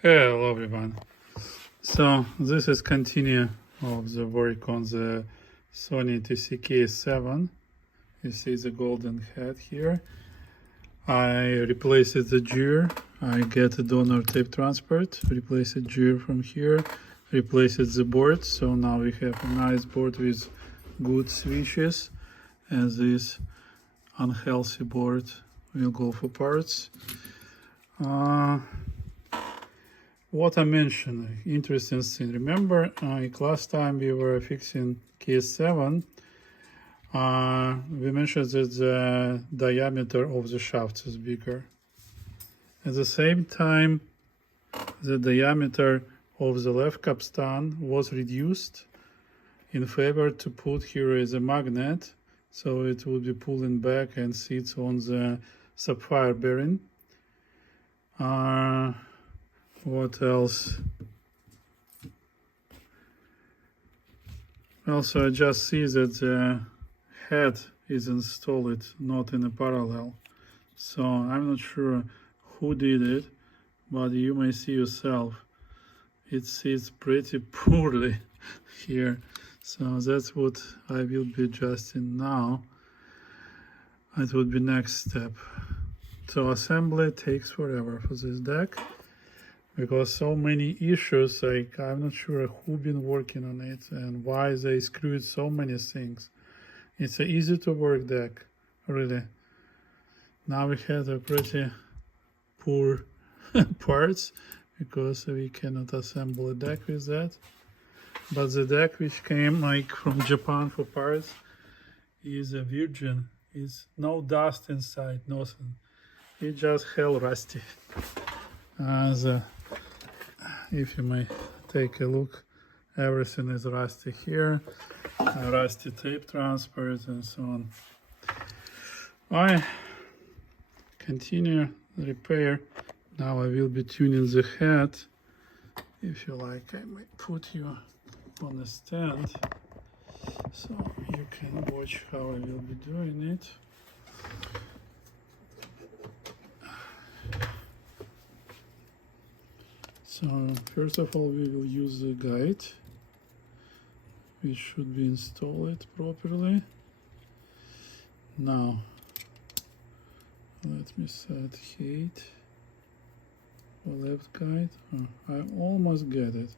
Hello everyone. So this is continue of the work on the Sony TC-KA7. You see the golden head here. I replaced the gear. I get a donor tape transport, replace the gear from here, replace the board. So now we have a nice board with good switches, and this unhealthy board will go for parts. What I mentioned, interesting thing. Remember, last time we were fixing KA7, we mentioned that the diameter of the shaft is bigger. At the same time, the diameter of the left capstan was reduced in favor to put here as a magnet, so it would be pulling back and sits on the sapphire bearing. What else? Also, I just see that the head is installed not in a parallel, so I'm not sure who did it, but you may see yourself it sits pretty poorly here, so that's what I will be adjusting now. It would be next step. So assembly takes forever for this deck, because so many issues, like I'm not sure who been working on it and why they screwed so many things. It's an easy to work deck, really. Now we have a pretty poor parts because we cannot assemble a deck with that. But the deck which came like from Japan for parts is a virgin. It's no dust inside, nothing. It's just hell rusty. If you may take a look, everything is rusty here, rusty tape transport and so on. I continue the repair. Now I will be tuning the head. If you like, I might put you on a stand so you can watch how I will be doing it. So first of all, we will use the guide, which should be installed properly. Now, let me set height for left guide. Oh, I almost get it.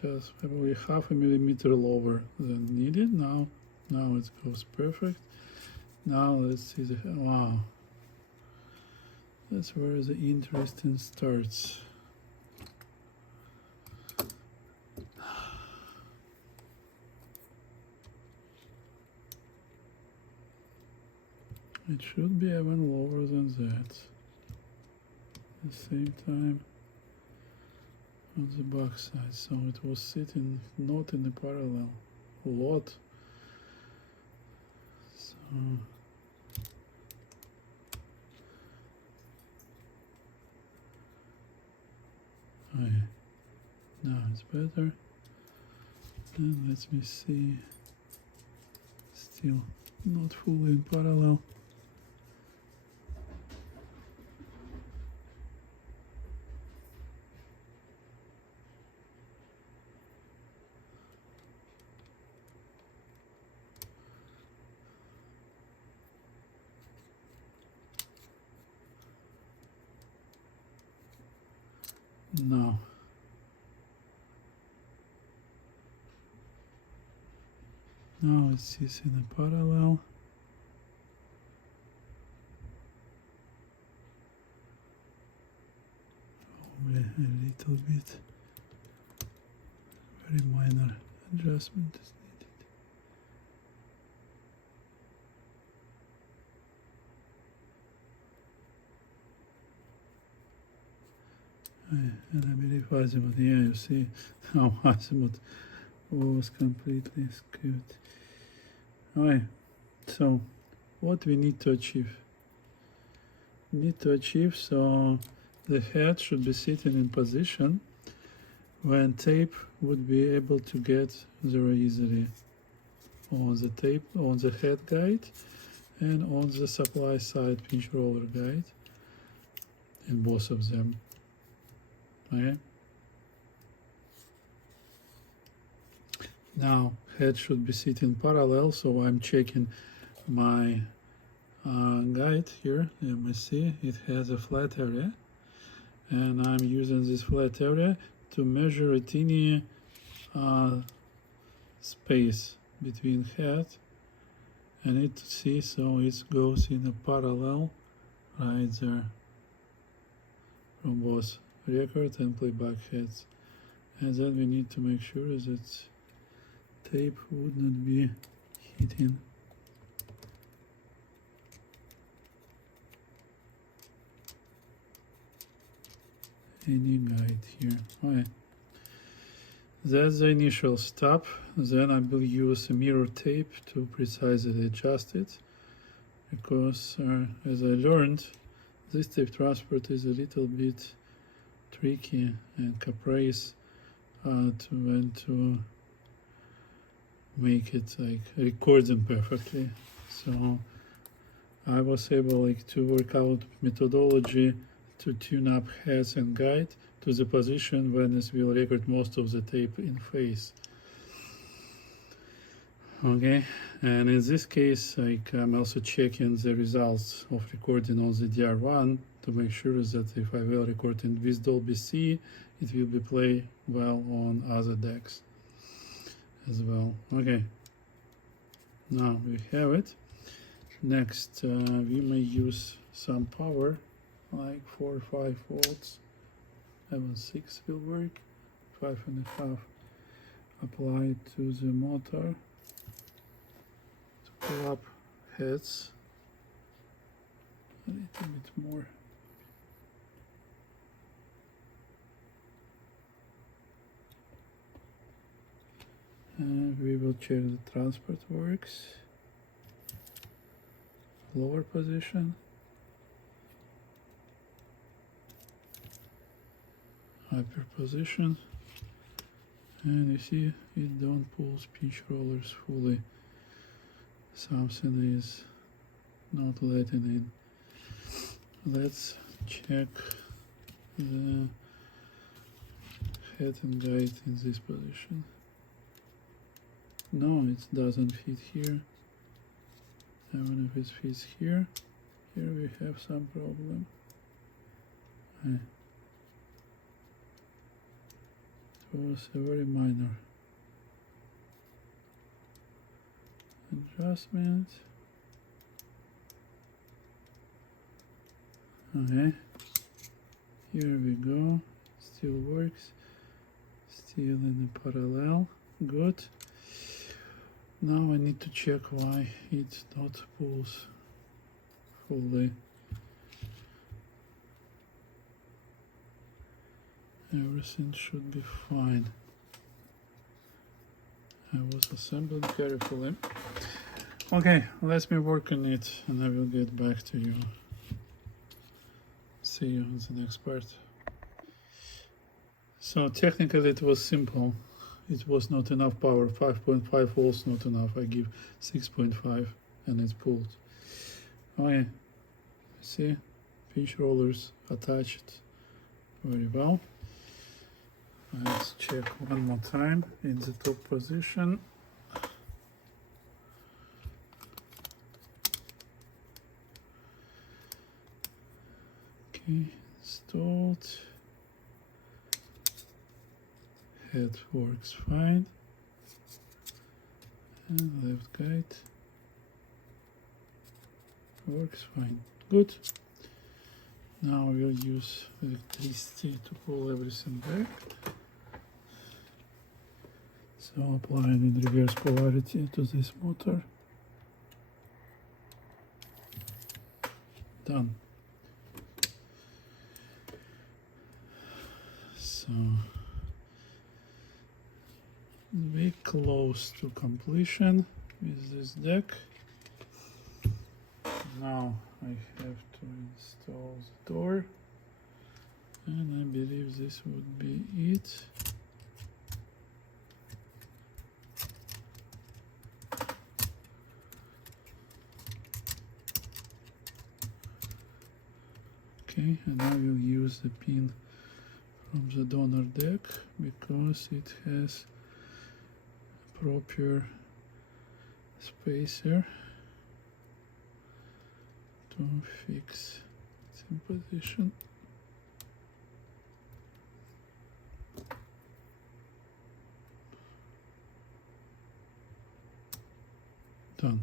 Just probably 0.5 millimeter lower than needed. Now it goes perfect. Now let's see the, wow. That's where the interesting starts. It should be even lower than that. At the same time on the back side, so it was sitting not in a parallel a lot. So now it's better. And let me see, still not fully in parallel. Now it sits in a parallel. Probably a little bit, very minor adjustment is needed. And I believe Azimuth, yeah, you see how Azimuth was completely skewed. Alright, so what we need to achieve? We need to achieve so the head should be sitting in position when tape would be able to get very easily on the tape, on the head guide and on the supply side pinch roller guide, in both of them. Okay. Now head should be sitting parallel, so I'm checking my guide here. You may see it has a flat area, and I'm using this flat area to measure a teeny space between head and it to see, so it goes in a parallel right there from both record and playback heads. And then we need to make sure that tape would not be hitting any guide here. Okay. That's the initial step. Then I will use a mirror tape to precisely adjust it, because as I learned, this tape transport is a little bit tricky and caprice to make it like recording perfectly. So I was able to work out methodology to tune up heads and guide to the position when it will record most of the tape in phase. Okay, and in this case, I'm also checking the results of recording on the DR1 to make sure that if I will record in with Dolby C, it will be play well on other decks as well. Okay, now we have it. Next, we may use some power, like 4 or 5 volts. 6 will work. 5.5 applied to the motor to pull up heads a little bit more. And we will check the transport works. Lower position. Upper position. And you see it don't pull pinch rollers fully. Something is not letting in. Let's check the head and guide in this position. No, it doesn't fit here. Even if it fits here, here we have some problem. It was a very minor adjustment. Okay, here we go. Still works. Still in a parallel. Good. Now I need to check why it not pulls fully. Everything should be fine. I was assembling carefully. Okay, let me work on it and I will get back to you. See you in the next part. So technically it was simple. It was not enough power. 5.5 volts not enough. I give 6.5 and it's pulled. Okay, see, pinch rollers attached very well. Let's check one more time in the top position. Okay, installed. Head works fine. And left guide works fine. Good. Now we'll use electricity to pull everything back. So applying in reverse polarity to this motor. Done. So we're close to completion with this deck. Now I have to install the door, and I believe this would be it. Okay, and I will use the pin from the donor deck because it has proper spacer to fix its in position. Done.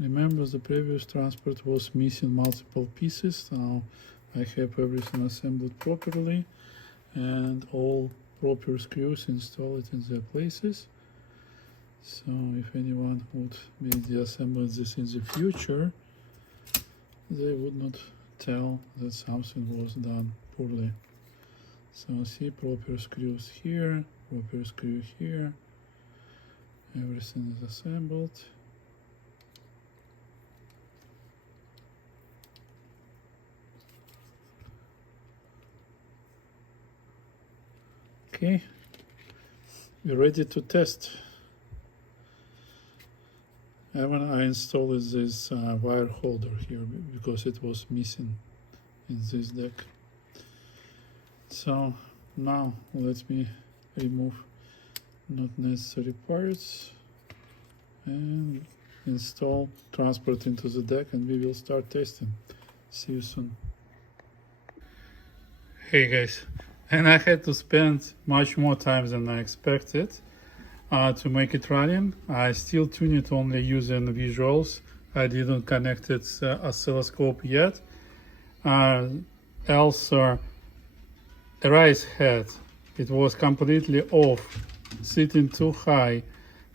Remember, the previous transport was missing multiple pieces. Now I have everything assembled properly and all proper screws installed in their places. So if anyone would be deassembling this in the future, they would not tell that something was done poorly. So see, proper screws here, proper screw here, everything is assembled. Okay, we're ready to test. When I installed this wire holder here because it was missing in this deck. So now let me remove not necessary parts and install transport into the deck, and we will start testing. See you soon. Hey guys, and I had to spend much more time than I expected to make it running. I still tune it only using visuals. I didn't connect its oscilloscope yet. Also, rise head, it was completely off, sitting too high,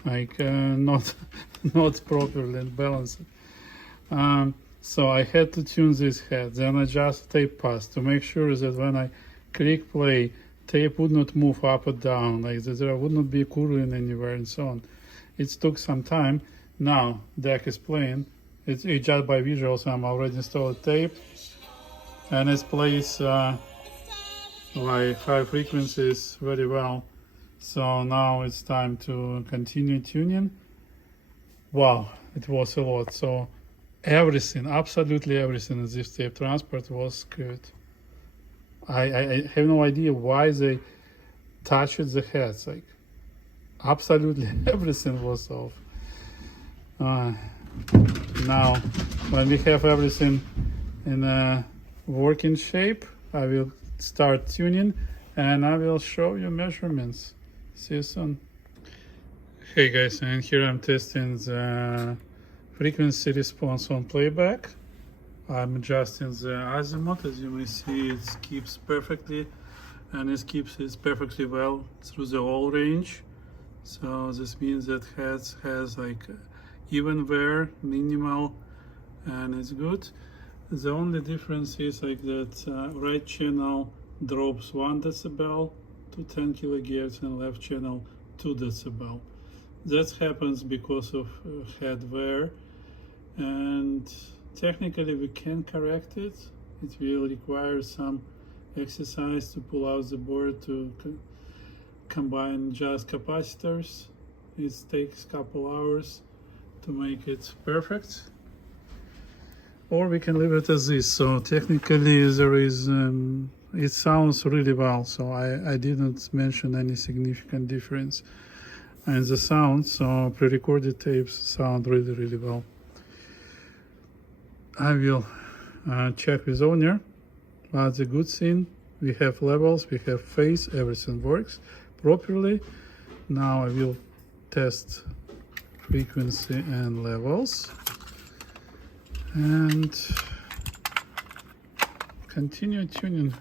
like not properly balanced. So I had to tune this head, then adjust tape pass to make sure that when I click play, tape would not move up or down, like that there would not be curling anywhere and so on. It took some time. Now deck is playing. It's just by visuals. I'm already installed tape, and it plays my high frequencies very well. So now it's time to continue tuning. Wow, it was a lot. So everything, absolutely everything in this tape transport was good. I have no idea why they touched the heads. Like absolutely everything was off. Now, when we have everything in a working shape, I will start tuning and I will show you measurements. See you soon. Hey guys, and here I'm testing the frequency response on playback. I'm adjusting the azimuth. As you may see, it keeps perfectly, and it keeps it perfectly well through the whole range. So this means that heads has like even wear, minimal, and it's good. The only difference is like that right channel drops 1 decibel to 10 kilohertz and left channel 2 decibel. That happens because of head wear, and technically we can correct it. It will require some exercise to pull out the board to combine just capacitors. It takes a couple hours to make it perfect. Or we can leave it as this. So technically there is, it sounds really well. So I didn't mention any significant difference in the sound. So pre-recorded tapes sound really, really well. I will check with owner, but the good thing, we have levels, we have phase, everything works properly. Now I will test frequency and levels and continue tuning.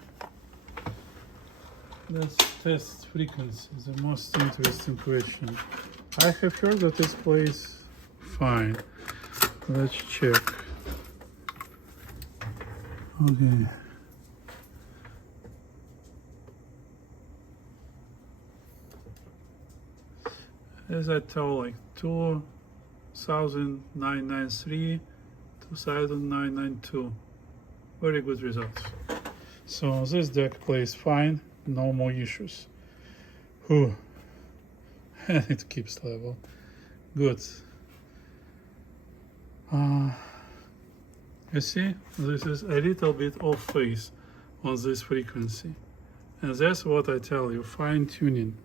Let's test frequency, the most interesting question. I have heard that this plays fine. Let's check. Okay. As I told, like 2993, 2992. Very good results. So this deck plays fine, no more issues. Whew. And it keeps level. Good. You see, this is a little bit off phase on this frequency. And that's what I tell you, fine tuning.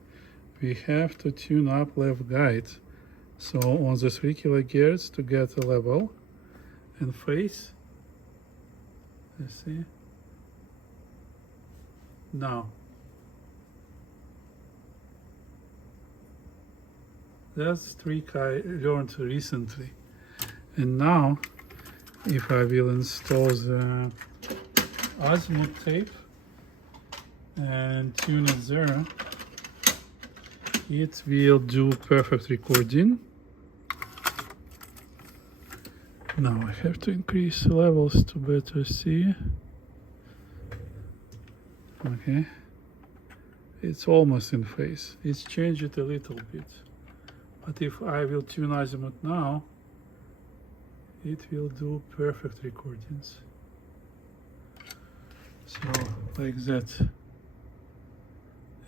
We have to tune up left guide. So on the 3 kHz to get a level and phase. You see? Now. That's a trick I learned recently. And now, if I will install the Azimuth tape and tune it there, it will do perfect recording. Now I have to increase levels to better see. Okay, it's almost in phase. It's changed it a little bit. But if I will tune Azimuth now, it will do perfect recordings. So, like that.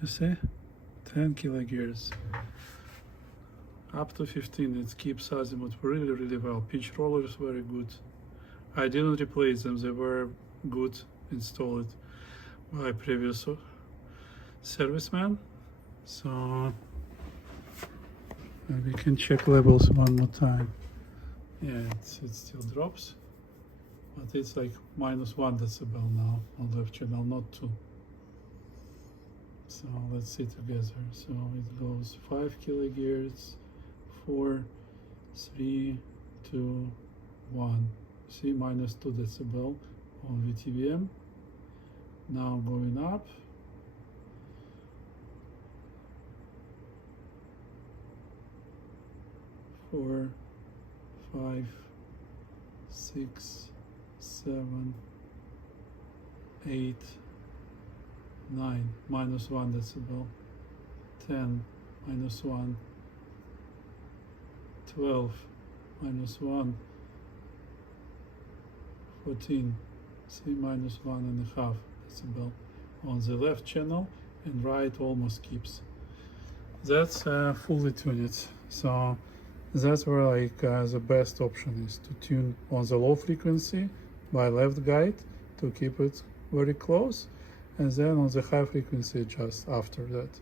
You see? 10 kHz. Up to 15, it keeps Azimuth really well. Pitch rollers very good. I didn't replace them, they were good installed by previous serviceman. So we can check levels one more time. Yeah, it still drops, but it's like -1 decibel now on left channel, not 2. So let's see together. So it goes 5 kHz, 4, 3, 2, 1. See, -2 decibel on VTVM. Now going up. Four, 5, 6, 7, 8, 9, -1 decibel, 10, -1, 12, -1, 14, see, -1.5 decibel on the left channel, and right almost keeps. That's fully tuned. So that's where like the best option is to tune on the low frequency by left guide to keep it very close, and then on the high frequency just after that.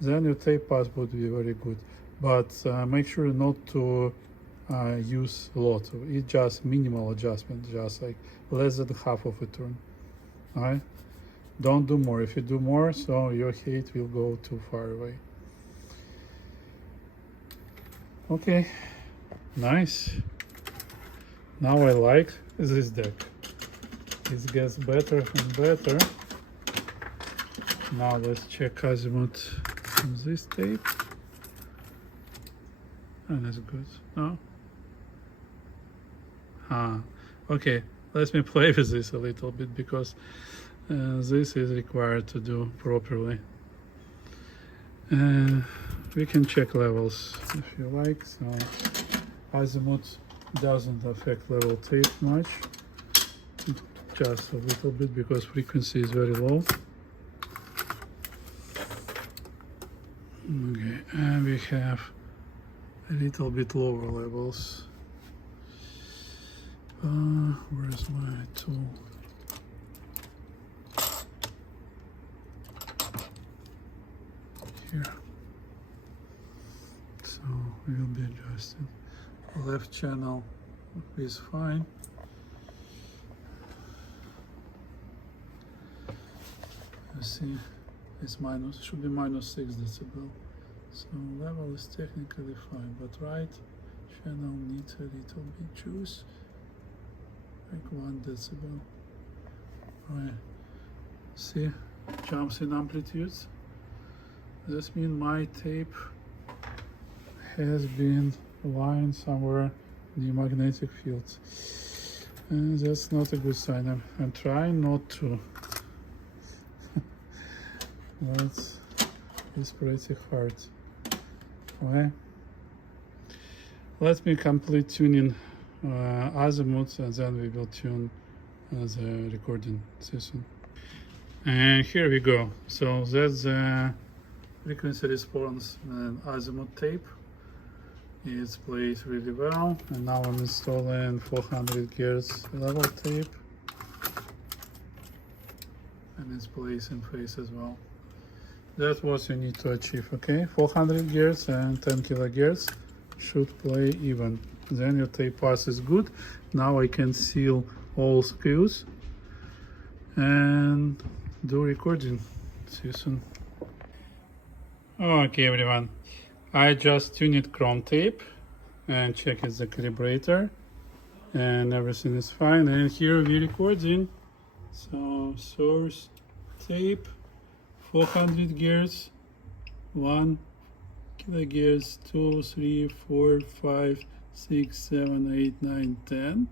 Then your tape pass would be very good, but make sure not to use a lot. It's just minimal adjustment, just like less than half of a turn. Alright, don't do more. If you do more, so your head will go too far away. Okay, nice. Now I like this deck. It gets better and better. Now let's check Azimuth on this tape. And that's good. No? Okay, let me play with this a little bit, because this is required to do properly. We can check levels if you like. So Azimuth doesn't affect level tape much, just a little bit, because frequency is very low. Okay, and we have a little bit lower levels. Where's my tool? Here. So we will be adjusted. Left channel is fine. You see, it's should be -6 decibel. So level is technically fine, but right channel needs a little bit juice, like 1 decibel. Right. See, jumps in amplitudes. This means my tape has been aligned somewhere in the magnetic field, and that's not a good sign. I'm trying not to. It's pretty hard. Okay. Let me complete tuning Azimuth, and then we will tune the recording session. And here we go. So that's the frequency response and Azimuth tape. It plays really well. And now I'm installing 400 Hz level tape, and it plays in phase as well. That's what you need to achieve, okay? 400 Hz and 10 kHz should play even. Then your tape pass is good. Now I can seal all screws and do recording. See you soon. Okay, everyone. I just tuned chrome tape and checked the calibrator, and everything is fine. And here we're recording. So source tape, 400 Hz, 1 kHz, 2, 3, 4, 5, 6, 7, 8, 9, 10,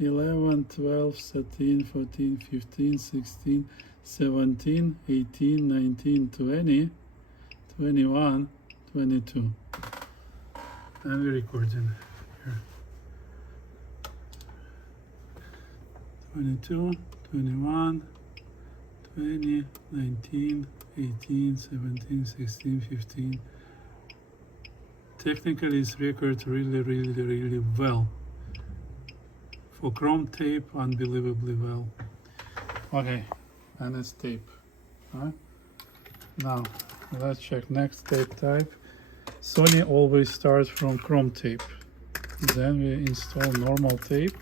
11, 12, 13, 14, 15, 16, 17, 18, 19, 20, 21, 22. And we're recording here. 22, 21, 20, 19, 18, 17, 16, 15. Technically, it's recorded really well. For chrome tape, unbelievably well. Okay, and it's tape. Huh? Now, let's check next tape type. Sony always starts from chrome tape. Then we install normal tape.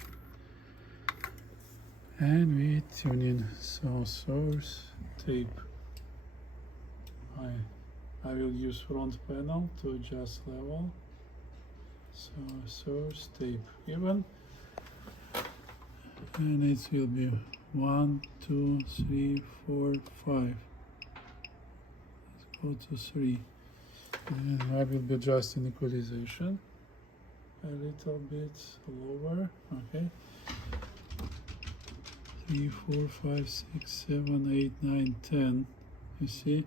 And we tune in. So source tape. I will use front panel to adjust level. So source tape even. And it will be 1, 2, 3, 4, 5. Let's go to 3. And I will be adjusting equalization a little bit lower. Okay. 3, 4, 5, 6, 7, 8, 9, 10. You see?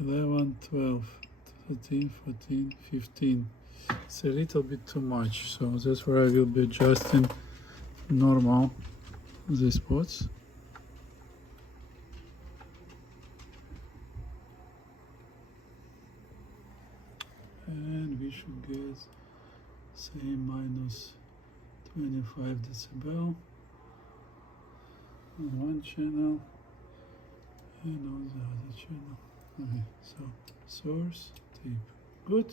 11, 12, 13, 14, 15. It's a little bit too much, so that's where I will be adjusting normal these spots. And we should get, say, minus 25 decibel on one channel and on the other channel. Okay, so source tape, good.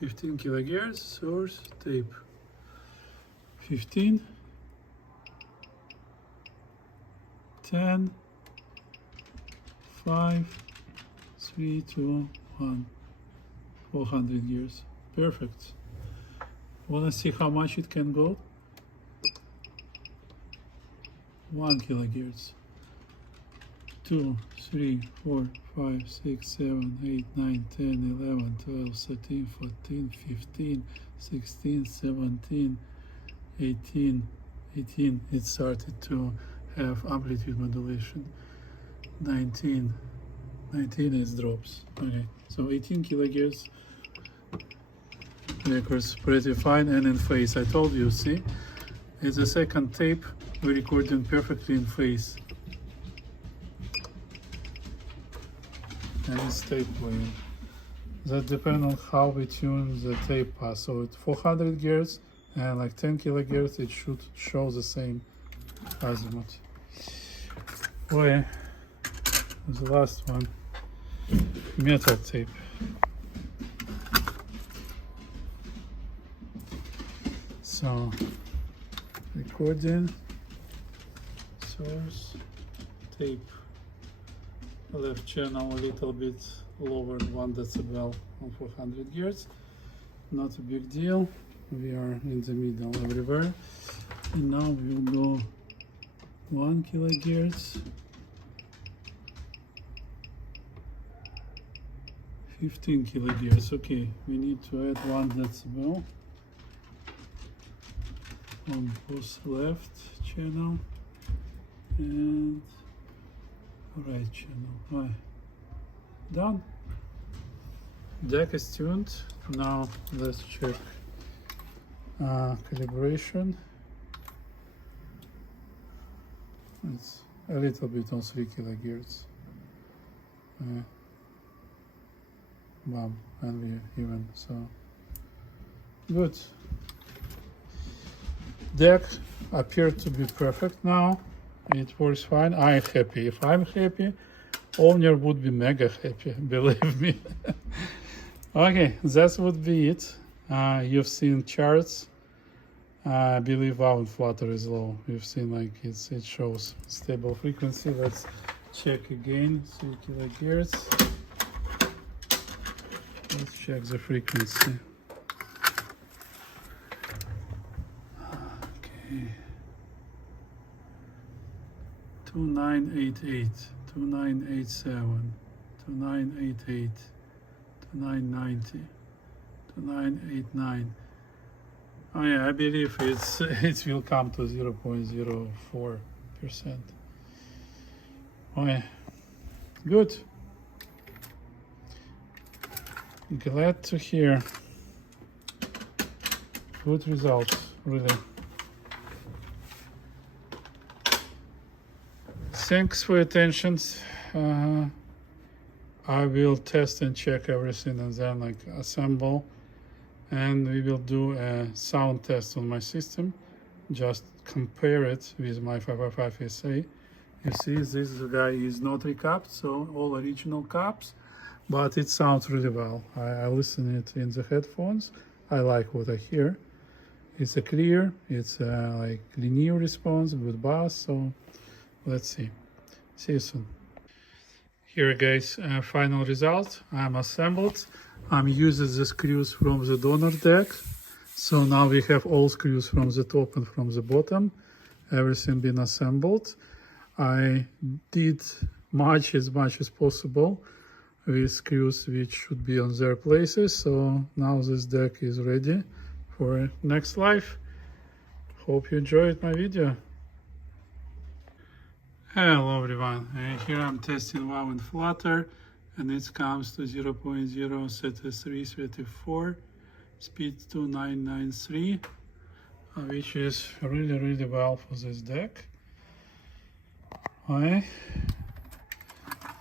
15 kHz, source tape. 15, 10, 5, 3, 2, 1. 400 Hz. Perfect. Wanna see how much it can go? 1 kHz. 2, 3, 4, 5, 6, 7, 8, 9, 10, 11, 12, 13, 14, 15, 16, 17, 18. It started to have amplitude modulation. 19 it drops. Okay, so 18 kHz records pretty fine and in phase. I told you, see, it's the second tape we're recording perfectly in phase. And it's tape playing. That depends on how we tune the tape pass. So at 400 Hz and like 10 kHz, it should show the same azimuth. Okay, the last one, metal tape. So recording, source, tape. Left channel a little bit lower, 1 decibel on 400 Hz. Not a big deal. We are in the middle everywhere. And now we will go 1 kHz, 15 kHz. Okay, we need to add 1 decibel on both left channel and right channel. Right. Done. Deck is tuned. Now let's check calibration. It's a little bit on 3 kHz. Bam, and we're even. So Good. Deck appeared to be perfect now. It works fine. I'm happy. If I'm happy, owner would be mega happy, believe me. Okay, that would be it. You've seen charts. I believe Wow Flutter is low. You've seen like it shows stable frequency. Let's check again. 3 kilohertz. Let's check the frequency. Okay. 2988, 2987, 2988, 2990, 2989. Oh yeah, I believe it will come to 0.04%. Oh yeah, good. Glad to hear. Good results, really. Thanks for your attention. I will test and check everything and then like assemble, and we will do a sound test on my system. Just compare it with my 555 SA. You see, this guy is not recapped, so all original caps, but it sounds really well. I listen it in the headphones. I like what I hear. It's a clear, it's a like linear response, good bass. So let's see. See you soon. Here guys, final result. I'm assembled. I'm using the screws from the donor deck. So now we have all screws from the top and from the bottom. Everything been assembled. I did as much as possible with screws which should be on their places. So now this deck is ready for next life. Hope you enjoyed my video. Hello everyone, here I'm testing Wow Flutter, and it comes to 0.03334, speed 2993, which is really well for this deck. Okay.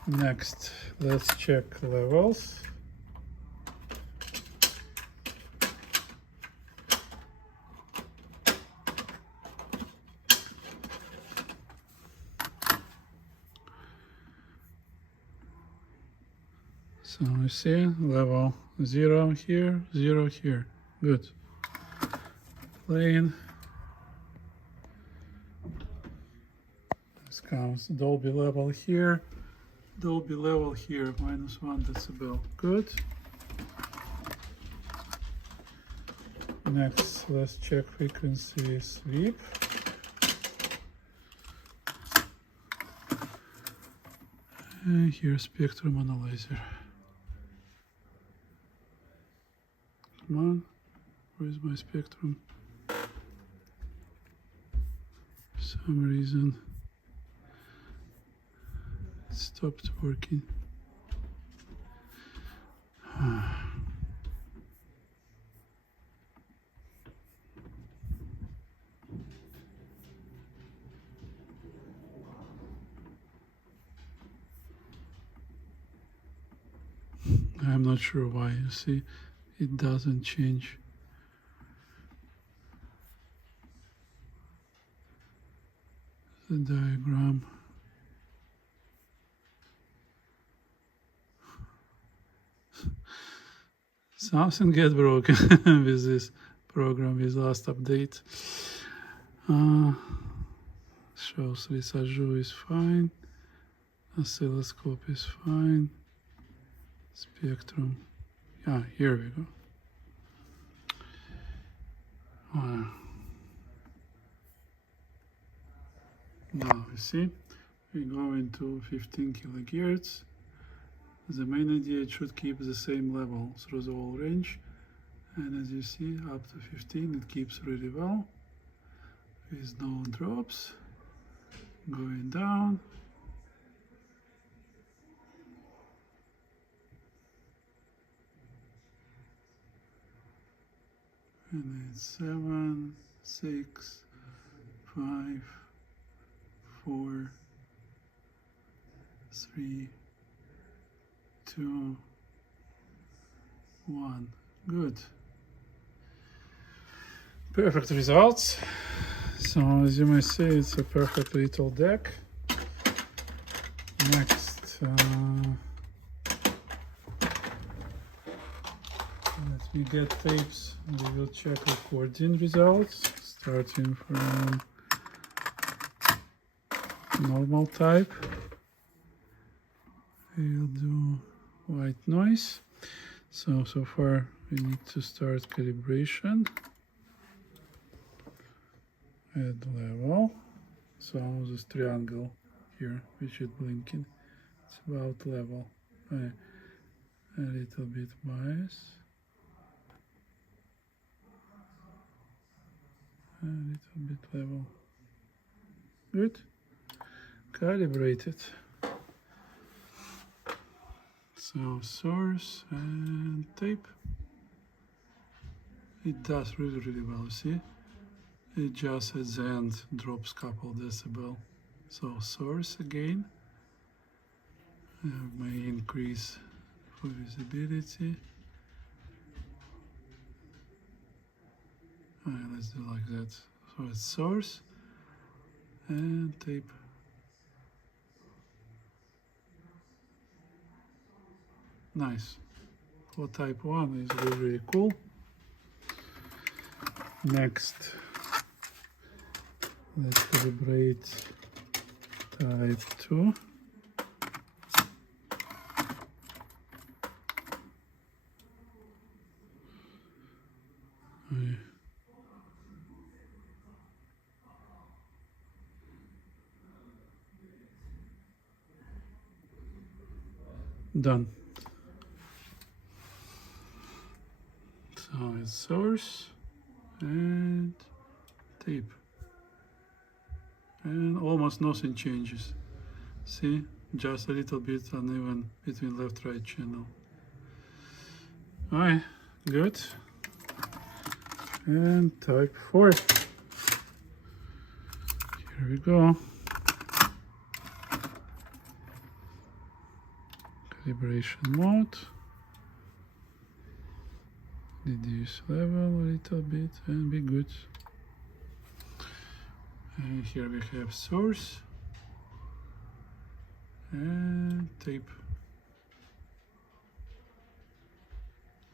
Next, let's check levels. So we see level 0 here, 0 here. Good. Playing. This comes Dolby level here, Dolby level here, -1 decibel. Good. Next, let's check frequency sweep. And here spectrum analyzer. Come on, where's my spectrum? For some reason it stopped working. I'm not sure why. You see, it doesn't change. The diagram. Something get broken with this program with last update. Shows Reassembly is fine. Oscilloscope is fine. Spectrum. Yeah, here we go. Now you see, we go into 15 kilohertz. The main idea, it should keep the same level through the whole range, and as you see, up to 15 it keeps really well with no drops. Going down, and it's 7, 6, 5, 4, 3, 2, 1. Good. Perfect results. So as you may see, it's a perfect little deck. Next, let me get tapes. We will check recording results, starting from normal type. We'll do white noise. So far we need to start calibration. Add level. So this triangle here, which is blinking, it's about level. A little bit bias. A little bit level. Good. Calibrate it. So source and tape. It does really well, see? It just at the end drops couple decibel. So source again. May increase for visibility. Let's do like that. So it's source and tape. Nice. For type 1 is really cool. Next, let's calibrate type 2. Done. So it's source and tape, and almost nothing changes. See, just a little bit uneven between left-right channel. Alright, good. And type 4. Here we go. Calibration mode. Reduce level a little bit and be good. And here we have source and tape.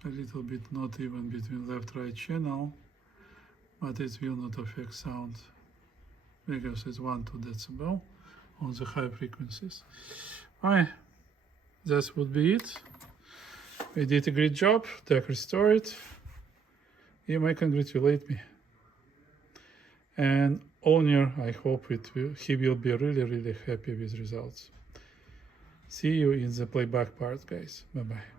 A little bit not even between left-right channel, but it will not affect sound because it's 1-2 decibel on the high frequencies. Alright, that would be it. We did a great job. Deck restored. You may congratulate me. And owner, I hope he will be really happy with results. See you in the playback part, guys. Bye bye.